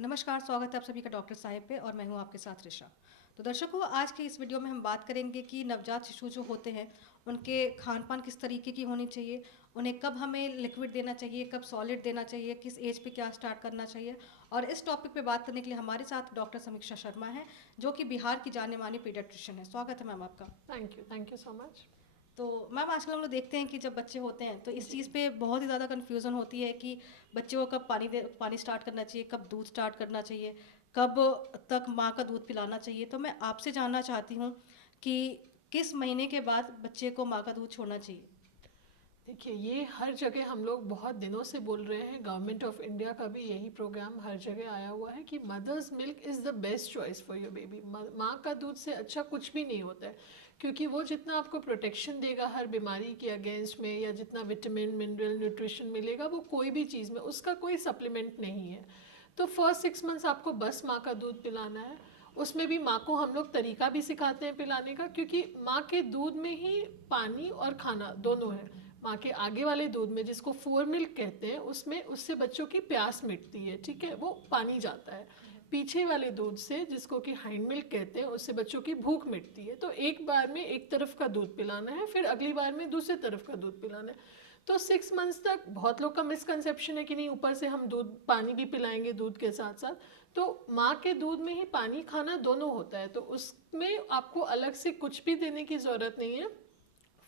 नमस्कार, स्वागत है आप सभी का डॉक्टर साहिब पे और मैं हूँ आपके साथ ऋषा। तो दर्शकों, आज के इस वीडियो में हम बात करेंगे कि नवजात शिशु जो होते हैं उनके खान पान किस तरीके की होनी चाहिए, उन्हें कब हमें लिक्विड देना चाहिए, कब सॉलिड देना चाहिए, किस एज पे क्या स्टार्ट करना चाहिए। और इस टॉपिक पे बात करने के लिए हमारे साथ डॉक्टर समीक्षा शर्मा है, जो कि बिहार की जाने मानी पीडियाट्रिशियन है। स्वागत है मैम आपका। Thank you so much. तो मैम, आजकल हम लोग देखते हैं कि जब बच्चे होते हैं तो इस जी। चीज़ पे बहुत ही ज़्यादा कन्फ्यूज़न होती है कि बच्चे को कब पानी स्टार्ट करना चाहिए, कब दूध स्टार्ट करना चाहिए, कब तक माँ का दूध पिलाना चाहिए। तो मैं आपसे जानना चाहती हूँ कि किस महीने के बाद बच्चे को माँ का दूध छोड़ना चाहिए। देखिए, ये हर जगह हम लोग बहुत दिनों से बोल रहे हैं, गवर्नमेंट ऑफ इंडिया का भी यही प्रोग्राम हर जगह आया हुआ है कि mother's milk is the best choice for your baby. माँ का दूध से अच्छा कुछ भी नहीं होता है, क्योंकि वो जितना आपको प्रोटेक्शन देगा हर बीमारी के अगेंस्ट में, या जितना विटामिन मिनरल न्यूट्रिशन मिलेगा, वो कोई भी चीज़ में उसका कोई सप्लीमेंट नहीं है। तो फर्स्ट 6 मंथ्स आपको बस माँ का दूध पिलाना है। उसमें भी माँ को हम लोग तरीका भी सिखाते हैं पिलाने का, क्योंकि माँ के दूध में ही पानी और खाना दोनों है। माँ के आगे वाले दूध में, जिसको फोर मिल्क कहते हैं, उसमें उससे बच्चों की प्यास मिटती है, ठीक है, वो पानी जाता है। पीछे वाले दूध से, जिसको कि हाइंड मिल्क कहते हैं, उससे बच्चों की भूख मिटती है। तो एक बार में एक तरफ का दूध पिलाना है, फिर अगली बार में दूसरे तरफ का दूध पिलाना है। तो 6 मंथ्स तक बहुत लोग का मिसकंसेप्शन है कि नहीं, ऊपर से हम दूध पानी भी पिलाएंगे दूध के साथ साथ। तो माँ के दूध में ही पानी खाना दोनों होता है, तो उसमें आपको अलग से कुछ भी देने की ज़रूरत नहीं है।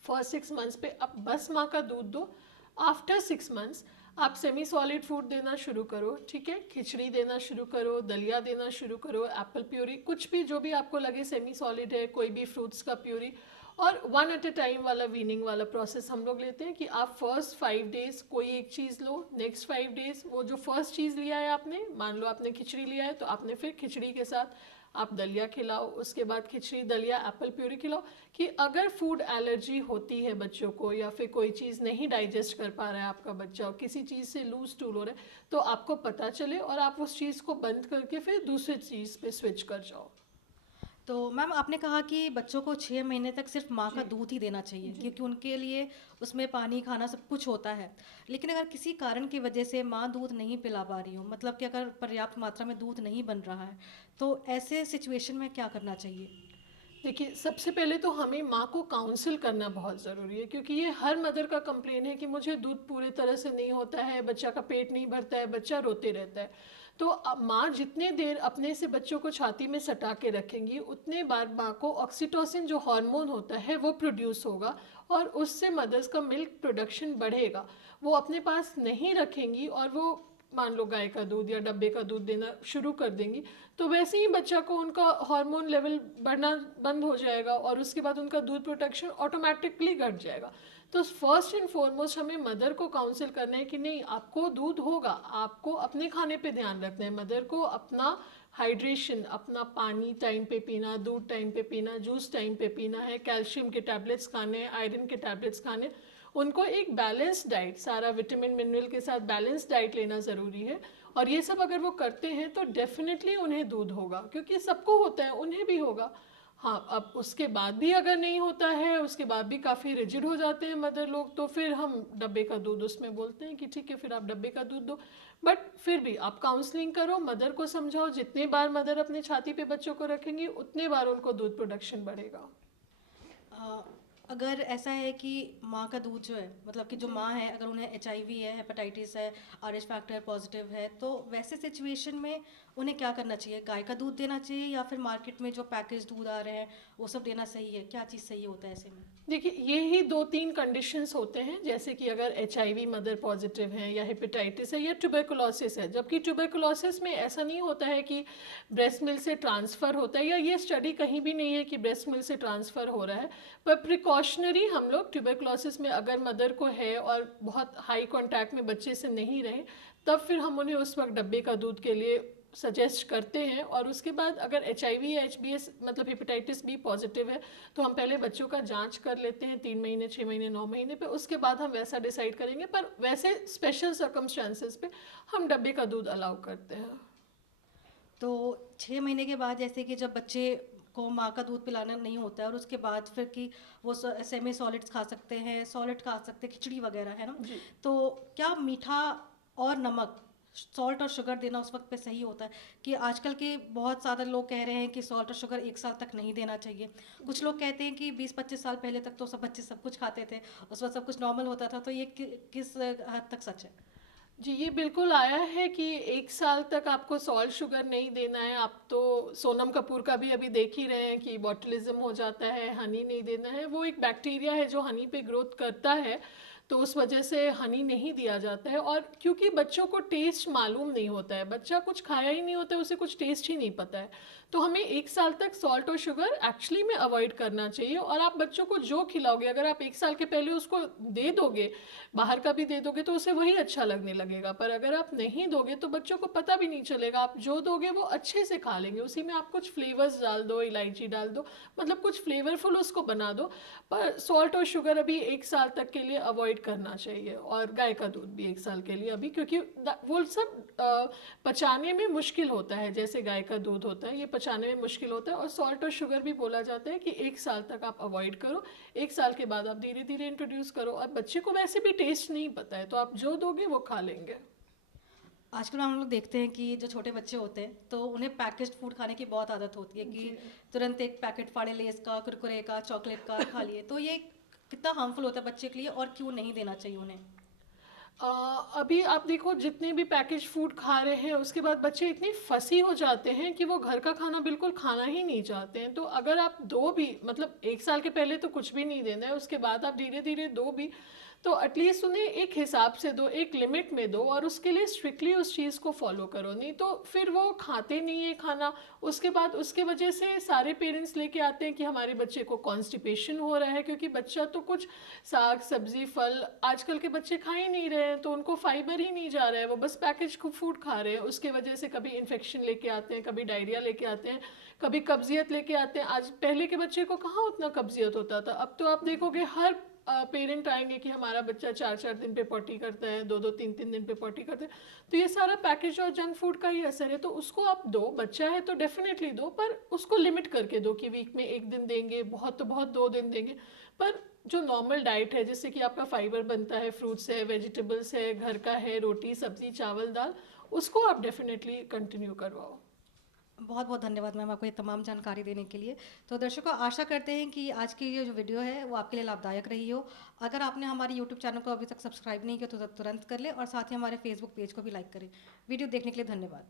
फर्स्ट 6 मंथ्स पे आप बस माँ का दूध दो। आफ्टर 6 मंथ्स आप सेमी सॉलिड फूड देना शुरू करो, ठीक है, खिचड़ी देना शुरू करो, दलिया देना शुरू करो, एप्पल प्यूरी, कुछ भी जो भी आपको लगे सेमी सॉलिड है, कोई भी फ्रूट्स का प्यूरी। और 1 at a टाइम वाला वीनिंग वाला प्रोसेस हम लोग लेते हैं कि आप फर्स्ट 5 डेज कोई एक चीज़ लो, नेक्स्ट 5 डेज वो जो फर्स्ट चीज़ लिया है आपने, मान लो आपने खिचड़ी लिया है, तो आपने फिर खिचड़ी के साथ आप दलिया खिलाओ, उसके बाद खिचड़ी दलिया एप्पल प्यूरी खिलाओ। कि अगर फूड एलर्जी होती है बच्चों को, या फिर कोई चीज़ नहीं डाइजेस्ट कर पा रहा है आपका बच्चा, और किसी चीज़ से लूज टूल हो रहा है, तो आपको पता चले और आप उस चीज़ को बंद करके फिर दूसरी चीज़ पे स्विच कर जाओ। तो मैम, आपने कहा कि बच्चों को 6 महीने तक सिर्फ माँ का जी। दूध ही देना चाहिए जी। क्योंकि उनके लिए उसमें पानी खाना सब कुछ होता है। लेकिन अगर किसी कारण की वजह से माँ दूध नहीं पिला पा रही हो, मतलब कि अगर पर्याप्त मात्रा में दूध नहीं बन रहा है, तो ऐसे सिचुएशन में क्या करना चाहिए। देखिए, सबसे पहले तो हमें माँ को काउंसिल करना बहुत ज़रूरी है, क्योंकि ये हर मदर का कंप्लेन है कि मुझे दूध पूरे तरह से नहीं होता है, बच्चा का पेट नहीं भरता है, बच्चा रोते रहता है। तो माँ जितने देर अपने से बच्चों को छाती में सटा के रखेंगी, उतने बार माँ को ऑक्सीटोसिन जो हार्मोन होता है वो प्रोड्यूस होगा, और उससे मदर्स का मिल्क प्रोडक्शन बढ़ेगा। वो अपने पास नहीं रखेंगी और वो मान लो गाय का दूध या डब्बे का दूध देना शुरू कर देंगी, तो वैसे ही बच्चा को उनका हार्मोन लेवल बढ़ना बंद हो जाएगा, और उसके बाद उनका दूध प्रोडक्शन ऑटोमेटिकली घट जाएगा। तो फर्स्ट एंड फॉरमोस्ट हमें मदर को काउंसिल करना है कि नहीं, आपको दूध होगा, आपको अपने खाने पे ध्यान रखना है। मदर को अपना हाइड्रेशन, अपना पानी टाइम पे पीना, दूध टाइम पे पीना, जूस टाइम पे पीना है, कैल्शियम के टैबलेट्स खाने हैं, आयरन के टैबलेट्स खाने हैं। उनको एक बैलेंस डाइट, सारा विटामिन मिनरल के साथ बैलेंस डाइट लेना ज़रूरी है। और ये सब अगर वो करते हैं तो डेफिनेटली उन्हें दूध होगा, क्योंकि सबको होता है, उन्हें भी होगा। हाँ, अब उसके बाद भी अगर नहीं होता है, उसके बाद भी काफ़ी रिजिड हो जाते हैं मदर लोग, तो फिर हम डब्बे का दूध उसमें बोलते हैं कि ठीक है, फिर आप डब्बे का दूध दो। बट फिर भी आप काउंसलिंग करो, मदर को समझाओ, जितने बार मदर अपने छाती पे बच्चों को रखेंगी उतने बार उनको दूध प्रोडक्शन बढ़ेगा। अ, अगर ऐसा है कि माँ का दूध जो है, मतलब कि जो जी। माँ है, अगर उन्हें HIV है, हेपेटाइटिस है, RH फैक्टर पॉजिटिव है, तो वैसे सिचुएशन में उन्हें क्या करना चाहिए। गाय का दूध देना चाहिए या फिर मार्केट में जो पैकेज दूध आ रहे हैं वो सब देना सही है। क्या चीज़ सही होता है ऐसे में। देखिए, ये ही 2-3 कंडीशंस होते हैं, जैसे कि अगर HIV मदर पॉजिटिव है, या हेपेटाइटिस है, या ट्यूबरकुलोसिस है। जबकि ट्यूबरकुलोसिस में ऐसा नहीं होता है कि ब्रेस्ट मिल्क से ट्रांसफ़र होता है, या ये स्टडी कहीं भी नहीं है कि ब्रेस्ट मिल्क से ट्रांसफ़र हो रहा है। पर प्रिकॉशनरी हम लोग ट्यूबरकुलोसिस में अगर मदर को है और बहुत हाई कॉन्टैक्ट में बच्चे से नहीं रहे, तब फिर हम उन्हें उस वक्त डब्बे का दूध के लिए सजेस्ट करते हैं। और उसके बाद अगर HIV या HBS मतलब हेपेटाइटिस बी पॉजिटिव है, तो हम पहले बच्चों का जांच कर लेते हैं 3 महीने, 6 महीने, 9 महीने पे, उसके बाद हम वैसा डिसाइड करेंगे। पर वैसे स्पेशल सर्कमस्टांसेस पे हम डब्बे का दूध अलाउ करते हैं। तो 6 महीने के बाद, जैसे कि जब बच्चे को माँ का दूध पिलाना नहीं होता है और उसके बाद फिर कि वो सेमी सॉलिड्स खा सकते हैं, सॉलिड खा सकते हैं, खिचड़ी वगैरह, है ना। जी। तो क्या मीठा और नमक सॉल्ट और शुगर देना उस वक्त पे सही होता है? कि आजकल के बहुत ज़्यादा लोग कह रहे हैं कि सॉल्ट और शुगर 1 साल तक नहीं देना चाहिए। कुछ लोग कहते हैं कि 20-25 साल पहले तक तो सब बच्चे सब कुछ खाते थे, उस वक्त सब कुछ नॉर्मल होता था, तो ये किस हद तक सच है? जी, ये बिल्कुल आया है कि 1 साल तक आपको सॉल्ट शुगर नहीं देना है। आप तो सोनम कपूर का भी अभी देख ही रहे हैं कि बॉटलिज्म हो जाता है, हनी नहीं देना है। वो एक बैक्टीरिया है जो हनी पे ग्रोथ करता है, तो उस वजह से हनी नहीं दिया जाता है। और क्योंकि बच्चों को टेस्ट मालूम नहीं होता है, बच्चा कुछ खाया ही नहीं होता है, उसे कुछ टेस्ट ही नहीं पता है, तो हमें 1 साल तक सॉल्ट और शुगर एक्चुअली में अवॉइड करना चाहिए। और आप बच्चों को जो खिलाओगे, अगर आप 1 साल के पहले उसको दे दोगे, बाहर का भी दे दोगे, तो उसे वही अच्छा लगने लगेगा। पर अगर आप नहीं दोगे तो बच्चों को पता भी नहीं चलेगा। आप जो दोगे वो अच्छे से खा लेंगे, उसी में आप कुछ फ्लेवर्स डाल दो, इलायची डाल दो, मतलब कुछ फ्लेवरफुल उसको बना दो। पर सॉल्ट और शुगर अभी 1 साल तक के लिए अवॉइड करना चाहिए। और गाय का दूध भी 1 साल के लिए अभी, क्योंकि वो सब पचाने में मुश्किल होता है, जैसे गाय का दूध होता है, ये पचाने में मुश्किल होता है। और सॉल्ट और शुगर भी बोला जाता है कि 1 साल तक आप अवॉइड करो, 1 साल के बाद आप धीरे धीरे इंट्रोड्यूस करो। और बच्चे को वैसे भी टेस्ट नहीं पता है, तो आप जो दोगे वो खा लेंगे। आजकल हम लोग देखते हैं कि जो छोटे बच्चे होते हैं तो उन्हें पैकेज्ड फूड खाने की बहुत आदत होती है कि तुरंत एक पैकेट फाड़े, लेस का, कुरकुरे का, चॉकलेट का खा लिए। तो ये कितना हार्मफुल होता है बच्चे के लिए और क्यों नहीं देना चाहिए उन्हें? अ, अभी आप देखो, जितने भी पैकेज फूड खा रहे हैं उसके बाद बच्चे इतने फसी हो जाते हैं कि वो घर का खाना बिल्कुल खाना ही नहीं चाहते हैं। तो अगर आप दो भी, मतलब 1 साल के पहले तो कुछ भी नहीं देना है, उसके बाद आप धीरे धीरे दो भी, तो एटलीस्ट उन्हें एक हिसाब से दो, एक लिमिट में दो, और उसके लिए स्ट्रिक्टली उस चीज़ को फॉलो करो। नहीं तो फिर वो खाते नहीं है खाना। उसके बाद उसके वजह से सारे पेरेंट्स लेके आते हैं कि हमारे बच्चे को कॉन्स्टिपेशन हो रहा है, क्योंकि बच्चा तो कुछ साग सब्जी फल आजकल के बच्चे खा ही नहीं रहे हैं, तो उनको फाइबर ही नहीं जा रहा है, वो बस पैकेज फूड खा रहे हैं। उसके वजह से कभी इन्फेक्शन लेके आते हैं, कभी डायरिया लेके आते हैं, कभी कब्जियत लेके आते हैं। आज पहले के बच्चे को कहाँ उतना कब्जियत होता था, अब तो आप देखोगे हर पेरेंट आएंगे कि हमारा बच्चा 4-4 दिन पे पॉटी करता है, 2-2 3-3 दिन पे पॉटी करता है। तो ये सारा पैकेज और जंक फूड का ही असर है। तो उसको आप दो, बच्चा है तो डेफिनेटली दो, पर उसको लिमिट करके दो कि वीक में 1 दिन देंगे, बहुत तो बहुत 2 दिन देंगे। पर जो नॉर्मल डाइट है, जिससे कि आपका फाइबर बनता है, फ्रूट्स है, वेजिटेबल्स है, घर का है, रोटी सब्जी चावल दाल, उसको आप डेफिनेटली कंटिन्यू करवाओ। बहुत बहुत धन्यवाद मैम आपको ये तमाम जानकारी देने के लिए। तो दर्शकों, आशा करते हैं कि आज की ये जो वीडियो है वो आपके लिए लाभदायक रही हो। अगर आपने हमारे यूट्यूब चैनल को अभी तक सब्सक्राइब नहीं किया तो तुरंत कर ले, और साथ ही हमारे फेसबुक पेज को भी लाइक करें। वीडियो देखने के लिए धन्यवाद।